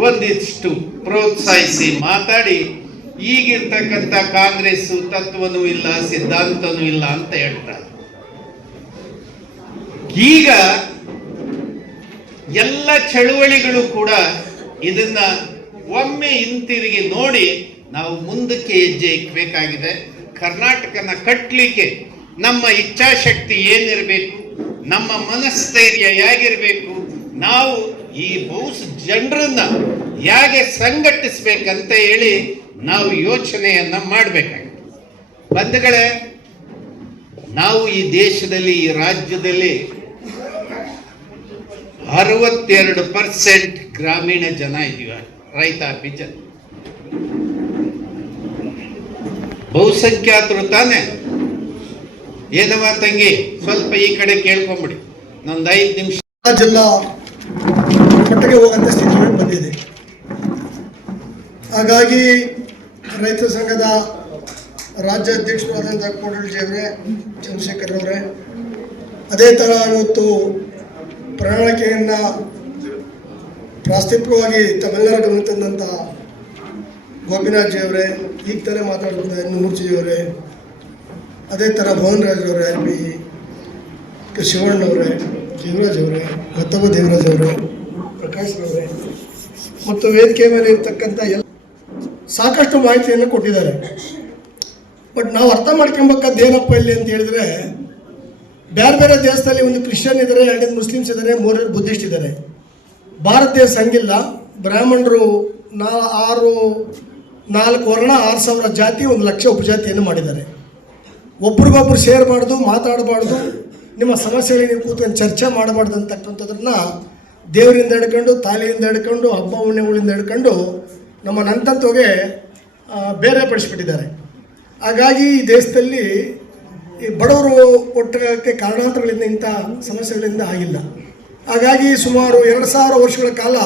ಒಂದಿಷ್ಟು ಪ್ರೋತ್ಸಾಹಿಸಿ ಮಾತಾಡಿ, ಈಗಿರ್ತಕ್ಕಂಥ ಕಾಂಗ್ರೆಸ್ಸು ತತ್ವನೂ ಇಲ್ಲ, ಸಿದ್ಧಾಂತನೂ ಇಲ್ಲ ಅಂತ ಹೇಳ್ತಾರೆ. ಈಗ ಎಲ್ಲ ಚಳುವಳಿಗಳು ಕೂಡ ಇದನ್ನ ಒಮ್ಮೆ ಹಿಂತಿರುಗಿ ನೋಡಿ ನಾವು ಮುಂದಕ್ಕೆ ಹೆಜ್ಜೆ ಇಕ್ಬೇಕಾಗಿದೆ ಕರ್ನಾಟಕನ ಕಟ್ಟಲಿಕ್ಕೆ ನಮ್ಮ ಇಚ್ಛಾಶಕ್ತಿ ಏನಿರಬೇಕು, ನಮ್ಮ ಮನಸ್ಥೈರ್ಯ ಹೇಗಿರಬೇಕು, ನಾವು ಈ ಬೌಸ್ ಜನರನ್ನ ಹೇಗೆ ಸಂಘಟಿಸ್ಬೇಕಂತ ಹೇಳಿ ನಾವು ಯೋಚನೆಯನ್ನ ಮಾಡಬೇಕಾಗಿದೆ. ಬಂಧುಗಳೇ, ನಾವು ಈ ದೇಶದಲ್ಲಿ, ಈ ರಾಜ್ಯದಲ್ಲಿ ಅರವತ್ತೆರಡು ಪರ್ಸೆಂಟ್ ಗ್ರಾಮೀಣ ಜನ ಇದೀವ ರೈತ ಜನ. ಬಹುಸಂಖ್ಯಾತರು ತಾನೆ. ಏನವ ತಂಗಿ? ಸ್ವಲ್ಪ ಈ ಕಡೆ ಕೇಳ್ಕೊಂಬಿಡಿ. ನಂದು ಐದು ನಿಮಿಷ. ಜಿಲ್ಲಾ ಮಟ್ಟಿಗೆ ಹೋಗಂತ ಸ್ಥಿತಿ ಬಂದಿದೆ. ಹಾಗಾಗಿ ರೈತ ಸಂಘದ ರಾಜ್ಯ ಅಧ್ಯಕ್ಷರಾದಂಥ ಕೋಡಲ್ಜಿ ಅವರೇ ಚಂದ್ರಶೇಖರ್ ಅವರೇ, ಅದೇ ಥರ ಇವತ್ತು ಪ್ರಣಾಳಿಕೆಯನ್ನು ಪ್ರಾಸ್ತಾವಿಕವಾಗಿ ತಮ್ಮೆಲ್ಲರ ಗಮನ ತಂದಂಥ ಗೋಪಿನಾಥ್ ಅವರೇ, ಈಗ ತಾನೇ ಮೂರ್ತಿ ಅವರೇ, ಅದೇ ಥರ ಮೋಹನ್ ರಾಜ್ರವರೇ ಪಿ ಕೆ ಶಿವಣ್ಣವರೇ ದೇವರಾಜ್ ಅವರೇ ಮತ್ತೊಬ್ಬ ದೇವರಾಜ್ ಅವರು, ಪ್ರಕಾಶ್ ಅವರೇ, ಮತ್ತು ವೇದಿಕೆ ಮೇಲೆ ಇರ್ತಕ್ಕಂಥ ಎಲ್ಲ ಸಾಕಷ್ಟು ಮಾಹಿತಿಯನ್ನು ಕೊಟ್ಟಿದ್ದಾರೆ. ಬಟ್ ನಾವು ಅರ್ಥ ಮಾಡ್ಕೊಬೇಕಾದ್ದು ಏನಪ್ಪ ಇಲ್ಲಿ ಅಂತ ಹೇಳಿದ್ರೆ ಬೇರೆ ಬೇರೆ ದೇಶದಲ್ಲಿ ಒಂದು ಕ್ರಿಶ್ಚಿಯನ್ ಇದ್ದಾರೆ ಎರಡನೇದು ಮುಸ್ಲಿಮ್ಸ್ ಇದ್ದಾರೆ ಮೂರನೇದು ಬುದ್ಧಿಸ್ಟ್ ಇದ್ದಾರೆ. ಭಾರತ ದೇಶ ಹಂಗಿಲ್ಲ. ಬ್ರಾಹ್ಮಣರು ನಾ ಆರು, ನಾಲ್ಕು ವರ್ಣ, ಆರು ಸಾವಿರ ಜಾತಿ, ಒಂದು ಲಕ್ಷ ಉಪಜಾತಿಯನ್ನು ಮಾಡಿದ್ದಾರೆ. ಒಬ್ರಿಗೊಬ್ರು ಶೇರ್ ಮಾಡೋದು, ಮಾತಾಡಬಾರ್ದು, ನಿಮ್ಮ ಸಮಸ್ಯೆಗಳಿಗೆ ನೀವು ಕೂತ್ಕೊಂಡು ಚರ್ಚೆ ಮಾಡಬಾರ್ದು ಅಂತಕ್ಕಂಥದ್ರನ್ನ ದೇವರಿಂದ ಹಿಡ್ಕೊಂಡು ತಾಲಿಯಿಂದ ಹಿಡ್ಕೊಂಡು, ಹಬ್ಬ, ಹುಣ್ಣಿಮೆಗಳಿಂದ ಹಿಡ್ಕೊಂಡು ನಮ್ಮ ನಂತಂತೋಗೆ ಬೇರೆ ಪಡಿಸ್ಬಿಟ್ಟಿದ್ದಾರೆ. ಹಾಗಾಗಿ ಈ ದೇಶದಲ್ಲಿ ಈ ಬಡವರು ಒಟ್ಟಕ್ಕೆ ಕಾರಣಾಂತರಗಳಿಂದ ಇಂಥ ಸಮಸ್ಯೆಗಳಿಂದ ಆಗಿಲ್ಲ. ಹಾಗಾಗಿ ಸುಮಾರು ಎರಡು ಸಾವಿರ ವರ್ಷಗಳ ಕಾಲ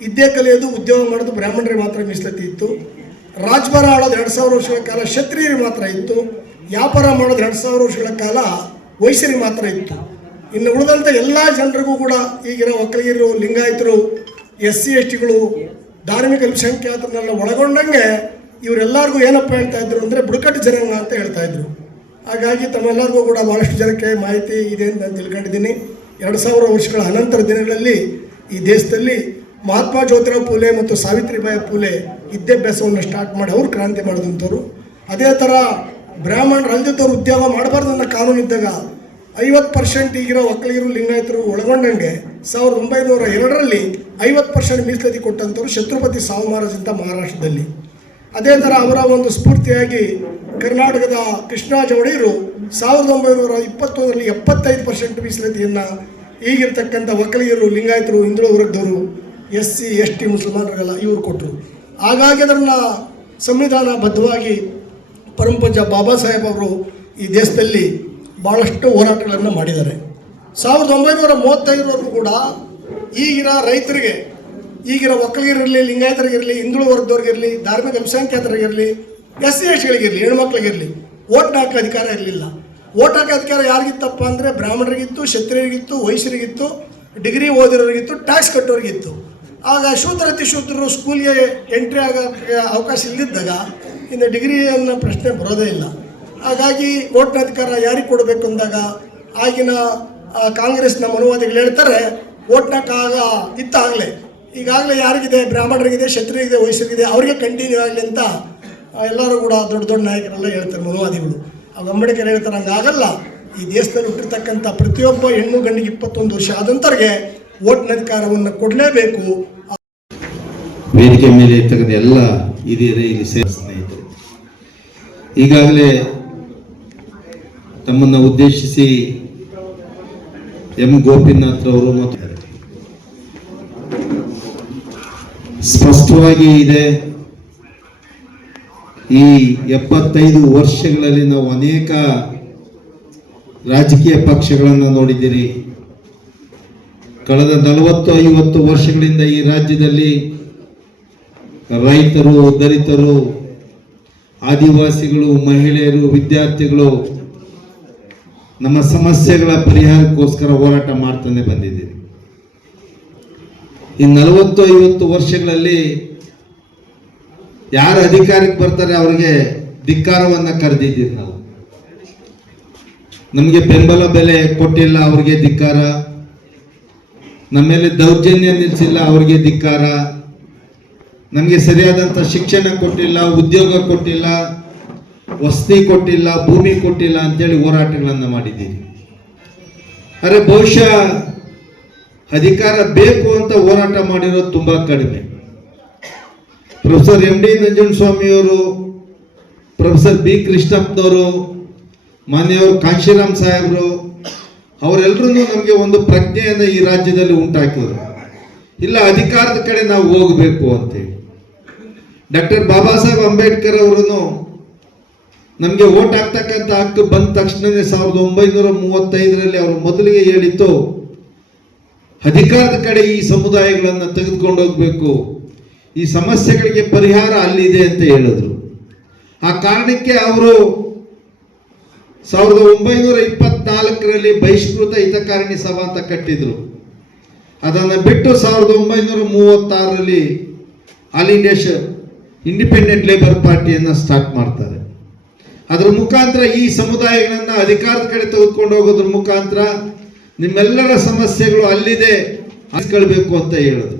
ಇದ್ದೇ ಕಲಿಯೋದು ಉದ್ಯೋಗ ಮಾಡೋದು ಬ್ರಾಹ್ಮಣರಿಗೆ ಮಾತ್ರ ಮೀಸಲಾತಿ ಇತ್ತು. ರಾಜಭಾರ ಆಡೋದು ಎರಡು ಸಾವಿರ ವರ್ಷಗಳ ಕಾಲ, ಕ್ಷತ್ರಿಯರಿಗೆ ಮಾತ್ರ ಇತ್ತು. ವ್ಯಾಪಾರ ಮಾಡೋದು ಎರಡು ಸಾವಿರ ವರ್ಷಗಳ ಕಾಲ ವಯಸ್ಸರಿಗೆ ಮಾತ್ರ ಇತ್ತು. ಇನ್ನು ಉಳಿದಂಥ ಎಲ್ಲ ಜನರಿಗೂ ಕೂಡ ಈಗಿರೋ ಒಕ್ಕಲಿಗರು, ಲಿಂಗಾಯತರು ಎಸ್ ಸಿ ಎಸ್ ಟಿಗಳು ಧಾರ್ಮಿಕ ಅಲ್ಪಸಂಖ್ಯಾತರನ್ನೆಲ್ಲ ಒಳಗೊಂಡಂಗೆ ಇವರೆಲ್ಲರಿಗೂ ಏನಪ್ಪ ಹೇಳ್ತಾ ಇದ್ರು ಅಂದರೆ ಬುಡಕಟ್ಟು ಜನಾಂಗ ಅಂತ ಹೇಳ್ತಾ ಇದ್ರು. ಹಾಗಾಗಿ ತಮ್ಮೆಲ್ಲರಿಗೂ ಕೂಡ ಭಾಳಷ್ಟು ಜನಕ್ಕೆ ಮಾಹಿತಿ ಇದೆ ಅಂತ ನಾನು ತಿಳ್ಕೊಂಡಿದ್ದೀನಿ. ಎರಡು ಸಾವಿರ ವರ್ಷಗಳ ಅನಂತರ ದಿನಗಳಲ್ಲಿ ಈ ದೇಶದಲ್ಲಿ ಮಹಾತ್ಮ ಜ್ಯೋತಿರಾವ್ ಪೂಲೆ ಮತ್ತು ಸಾವಿತ್ರಿಬಾಯಿ ಪೂಲೆ ವಿದ್ಯಾಭ್ಯಾಸವನ್ನು ಸ್ಟಾರ್ಟ್ ಮಾಡಿ ಅವರು ಕ್ರಾಂತಿ ಮಾಡಿದಂಥವ್ರು. ಅದೇ ಥರ ಬ್ರಾಹ್ಮಣರು ಅಲ್ದಿದ್ದವ್ರು ಉದ್ಯೋಗ ಮಾಡಬಾರ್ದು ಅನ್ನೋ ಕಾನೂನು ಇದ್ದಾಗ ಐವತ್ತು ಪರ್ಸೆಂಟ್ ಈಗಿರೋ ಒಕ್ಕಲಿಗರು, ಲಿಂಗಾಯತರು ಒಳಗೊಂಡಂಗೆ ಸಾವಿರದ ಒಂಬೈನೂರ ಎರಡರಲ್ಲಿ ಐವತ್ತು ಪರ್ಸೆಂಟ್ ಮೀಸಲಾತಿ ಕೊಟ್ಟಂಥವ್ರು ಛತ್ರಪತಿ ಸಾವು ಮಹಾರಾಜ್ ಅಂತ ಮಹಾರಾಷ್ಟ್ರದಲ್ಲಿ. ಅದೇ ಥರ ಅವರ ಒಂದು ಸ್ಫೂರ್ತಿಯಾಗಿ ಕರ್ನಾಟಕದ ಕೃಷ್ಣರಾಜ ಒಡೆಯರು ಸಾವಿರದ ಒಂಬೈನೂರ ಇಪ್ಪತ್ತೊಂದರಲ್ಲಿ ಎಪ್ಪತ್ತೈದು ಪರ್ಸೆಂಟ್ ಮೀಸಲಾತಿಯನ್ನು ಈಗಿರ್ತಕ್ಕಂಥ ಒಕ್ಕಲಿಗರು, ಲಿಂಗಾಯತರು ಹಿಂದುಳಿದ ವರ್ಗದವರು ಎಸ್ ಸಿ ಎಸ್ ಟಿ ಮುಸಲ್ಮಾನರಿಗೆಲ್ಲ ಇವರು ಕೊಟ್ಟರು ಹಾಗಾಗಿ ಅದನ್ನು ಸಂವಿಧಾನ ಬದ್ಧವಾಗಿ ಪರಂಪಜ ಬಾಬಾ ಸಾಹೇಬ್ ಅವರು ಈ ದೇಶದಲ್ಲಿ ಭಾಳಷ್ಟು ಹೋರಾಟಗಳನ್ನು ಮಾಡಿದ್ದಾರೆ. ಸಾವಿರದ ಒಂಬೈನೂರ ಮೂವತ್ತೈದರವರೆಗೂ ಕೂಡ ಈಗಿನ ರೈತರಿಗೆ, ಈಗಿನ ಒಕ್ಕಲಿಗರಿರಲಿ, ಲಿಂಗಾಯತರಿಗಿರಲಿ ಹಿಂದುಳಿದ ವರ್ಗದವ್ರಿಗಿರಲಿ, ಧಾರ್ಮಿಕ ಅಲ್ಪಸಂಖ್ಯಾತರಿಗಿರಲಿ ಎಸ್ ಸಿ ಎಸ್ ಗಳಿಗಿರಲಿ ಹೆಣ್ಮಕ್ಳಿಗಿರಲಿ ಓಟ್ ಹಾಕೋ ಅಧಿಕಾರ ಇರಲಿಲ್ಲ. ಓಟ್ ಹಾಕೋ ಅಧಿಕಾರ ಯಾರಿಗಿತ್ತಪ್ಪ ಅಂದರೆ ಬ್ರಾಹ್ಮಣರಿಗಿತ್ತು, ಕ್ಷತ್ರಿಯರಿಗಿತ್ತು ವಯಸ್ಸರಿಗಿತ್ತು ಡಿಗ್ರಿ ಓದಿರೋರಿಗಿತ್ತು ಟ್ಯಾಕ್ಸ್ ಕಟ್ಟೋರಿಗಿತ್ತು. ಆಗ ಶೂದ್ರತಿ ಶೂದ್ರರು ಸ್ಕೂಲ್ಗೆ ಎಂಟ್ರಿ ಆಗೋಕ್ಕೆ ಅವಕಾಶ ಇಲ್ಲದಿದ್ದಾಗ ಇನ್ನು ಡಿಗ್ರಿ ಅನ್ನೋ ಪ್ರಶ್ನೆ ಬರೋದೇ ಇಲ್ಲ. ಹಾಗಾಗಿ ಓಟ್ನ ಅಧಿಕಾರ ಯಾರಿಗೆ ಕೊಡಬೇಕು ಅಂದಾಗ ಆಗಿನ ಕಾಂಗ್ರೆಸ್ನ ಮನುವಾದಿಗಳು ಹೇಳ್ತಾರೆ ಓಟ್ನಕ್ಕಾಗ ಇತ್ತಾಗಲೇ. ಈಗಾಗಲೇ ಯಾರಿಗಿದೆ? ಬ್ರಾಹ್ಮಣರಿಗಿದೆ, ಕ್ಷತ್ರಿಯರಿಗಿದೆ ವಯಸ್ಸರಿಗಿದೆ ಅವರಿಗೆ ಕಂಟಿನ್ಯೂ ಆಗಲಿ ಅಂತ ಎಲ್ಲರೂ ಕೂಡ ದೊಡ್ಡ ದೊಡ್ಡ ನಾಯಕರೆಲ್ಲ ಹೇಳ್ತಾರೆ, ಮನುವಾದಿಗಳು. ಆಗ ಅಂಬೇಡ್ಕರ್ ಹೇಳ್ತಾರೆ, ಹಂಗಾಗಲ್ಲ. ಈ ದೇಶದಲ್ಲಿ ಹುಟ್ಟಿರ್ತಕ್ಕಂಥ ಪ್ರತಿಯೊಬ್ಬ ಹೆಣ್ಣು ಗಂಡಿಗೆ ಇಪ್ಪತ್ತೊಂದು ವರ್ಷ ಆದಂತರಿಗೆ ಓಟ್ನ ಅಧಿಕಾರವನ್ನು ಕೊಡಲೇಬೇಕು. ವೇದಿಕೆ ಮೇಲೆ ಇರ್ತಕ್ಕಂಥ ಎಲ್ಲ ಹಿರಿಯರೇ ಇಲ್ಲಿ ಸೇರ ಈಗಾಗಲೇ ತಮ್ಮನ್ನು ಉದ್ದೇಶಿಸಿ ಎಂ ಗೋಪಿನಾಥ್ ಅವರು ಮಾತಾಡ್ತಾರೆ ಸ್ಪಷ್ಟವಾಗಿ ಇದೆ ಈ ಎಪ್ಪತ್ತೈದು ವರ್ಷಗಳಲ್ಲಿ ನಾವು ಅನೇಕ ರಾಜಕೀಯ ಪಕ್ಷಗಳನ್ನು ನೋಡಿದ್ದೀರಿ. ಕಳೆದ ನಲವತ್ತು ಐವತ್ತು ವರ್ಷಗಳಿಂದ ಈ ರಾಜ್ಯದಲ್ಲಿ ರೈತರು, ದಲಿತರು, ಆದಿವಾಸಿಗಳು, ಮಹಿಳೆಯರು, ವಿದ್ಯಾರ್ಥಿಗಳು ನಮ್ಮ ಸಮಸ್ಯೆಗಳ ಪರಿಹಾರಕ್ಕೋಸ್ಕರ ಹೋರಾಟ ಮಾಡ್ತಾನೆ ಬಂದಿದ್ದೀರಿ. ಈ ನಲವತ್ತು ಐವತ್ತು ವರ್ಷಗಳಲ್ಲಿ ಯಾರು ಅಧಿಕಾರಕ್ಕೆ ಬರ್ತಾರೆ ಅವರಿಗೆ ಧಿಕ್ಕಾರವನ್ನ ಕರೆದಿದ್ದೀವಿ ನಾವು. ನಮಗೆ ಬೆಂಬಲ ಬೆಲೆ ಕೊಟ್ಟಿಲ್ಲ ಅವ್ರಿಗೆ ಧಿಕ್ಕಾರ. ನಮ್ಮ ಮೇಲೆ ದೌರ್ಜನ್ಯ ನಿಲ್ಲಿಸಿಲ್ಲ ಅವ್ರಿಗೆ ಧಿಕ್ಕಾರ. ನಮಗೆ ಸರಿಯಾದಂಥ ಶಿಕ್ಷಣ ಕೊಟ್ಟಿಲ್ಲ, ಉದ್ಯೋಗ ಕೊಟ್ಟಿಲ್ಲ, ವಸತಿ ಕೊಟ್ಟಿಲ್ಲ, ಭೂಮಿ ಕೊಟ್ಟಿಲ್ಲ ಅಂತೇಳಿ ಹೋರಾಟಗಳನ್ನು ಮಾಡಿದ್ದೀರಿ. ಅರೆ ಬಹುಶಃ ಅಧಿಕಾರ ಬೇಕು ಅಂತ ಹೋರಾಟ ಮಾಡಿರೋದು ತುಂಬಾ ಕಡಿಮೆ. ಪ್ರೊಫೆಸರ್ ಎಂ ಡಿ ಅವರು, ಪ್ರೊಫೆಸರ್ ಬಿ ಕೃಷ್ಣಪ್ಪನವರು, ಮಾನ್ಯವರು ಕಾಂಶಿರಾಮ್ ಸಾಹೇಬರು ಅವರೆಲ್ಲರೂ ನಮಗೆ ಒಂದು ಪ್ರಜ್ಞೆಯನ್ನು ಈ ರಾಜ್ಯದಲ್ಲಿ ಉಂಟಾಕಿದ್ರು. ಇಲ್ಲ, ಅಧಿಕಾರದ ಕಡೆ ನಾವು ಹೋಗಬೇಕು ಅಂತೇಳಿ. ಡಾಕ್ಟರ್ ಬಾಬಾ ಸಾಹೇಬ್ ಅಂಬೇಡ್ಕರ್ ಅವರು ನಮಗೆ ಓಟ್ ಹಾಕ್ತಕ್ಕಂಥ ಹಕ್ಕು ಬಂದ ತಕ್ಷಣವೇ ಸಾವಿರದ ಒಂಬೈನೂರ ಮೂವತ್ತೈದರಲ್ಲಿ ಅವರು ಮೊದಲಿಗೆ ಹೇಳಿತ್ತು, ಅಧಿಕಾರದ ಕಡೆ ಈ ಸಮುದಾಯಗಳನ್ನು ತೆಗೆದುಕೊಂಡು ಹೋಗ್ಬೇಕು. ಈ ಸಮಸ್ಯೆಗಳಿಗೆ ಪರಿಹಾರ ಅಲ್ಲಿದೆ ಅಂತ ಹೇಳಿದ್ರು. ಆ ಕಾರಣಕ್ಕೆ ಅವರು ಸಾವಿರದ ಒಂಬೈನೂರ ಇಪ್ಪತ್ನಾಲ್ಕರಲ್ಲಿ ಬಹಿಷ್ಕೃತ ಹಿತಕಾರಣಿ ಸಭಾ ಅಂತ ಕಟ್ಟಿದ್ರು. ಅದನ್ನು ಬಿಟ್ಟು ಸಾವಿರದ ಒಂಬೈನೂರ ಮೂವತ್ತಾರರಲ್ಲಿ ಆಲ್ ಇಂಡಿಯಾ ಇಂಡಿಪೆಂಡೆಂಟ್ ಲೇಬರ್ ಪಾರ್ಟಿಯನ್ನು ಸ್ಟಾರ್ಟ್ ಮಾಡ್ತಾರೆ. ಅದರ ಮುಖಾಂತರ ಈ ಸಮುದಾಯಗಳನ್ನು ಅಧಿಕಾರದ ಕಡೆ ತೆಗೆದುಕೊಂಡು ಹೋಗೋದ್ರ ಮುಖಾಂತರ ನಿಮ್ಮೆಲ್ಲರ ಸಮಸ್ಯೆಗಳು ಅಲ್ಲಿದೆ ಆರಿಸ್ಕೊಳ್ಬೇಕು ಅಂತ ಹೇಳಿದ್ರು.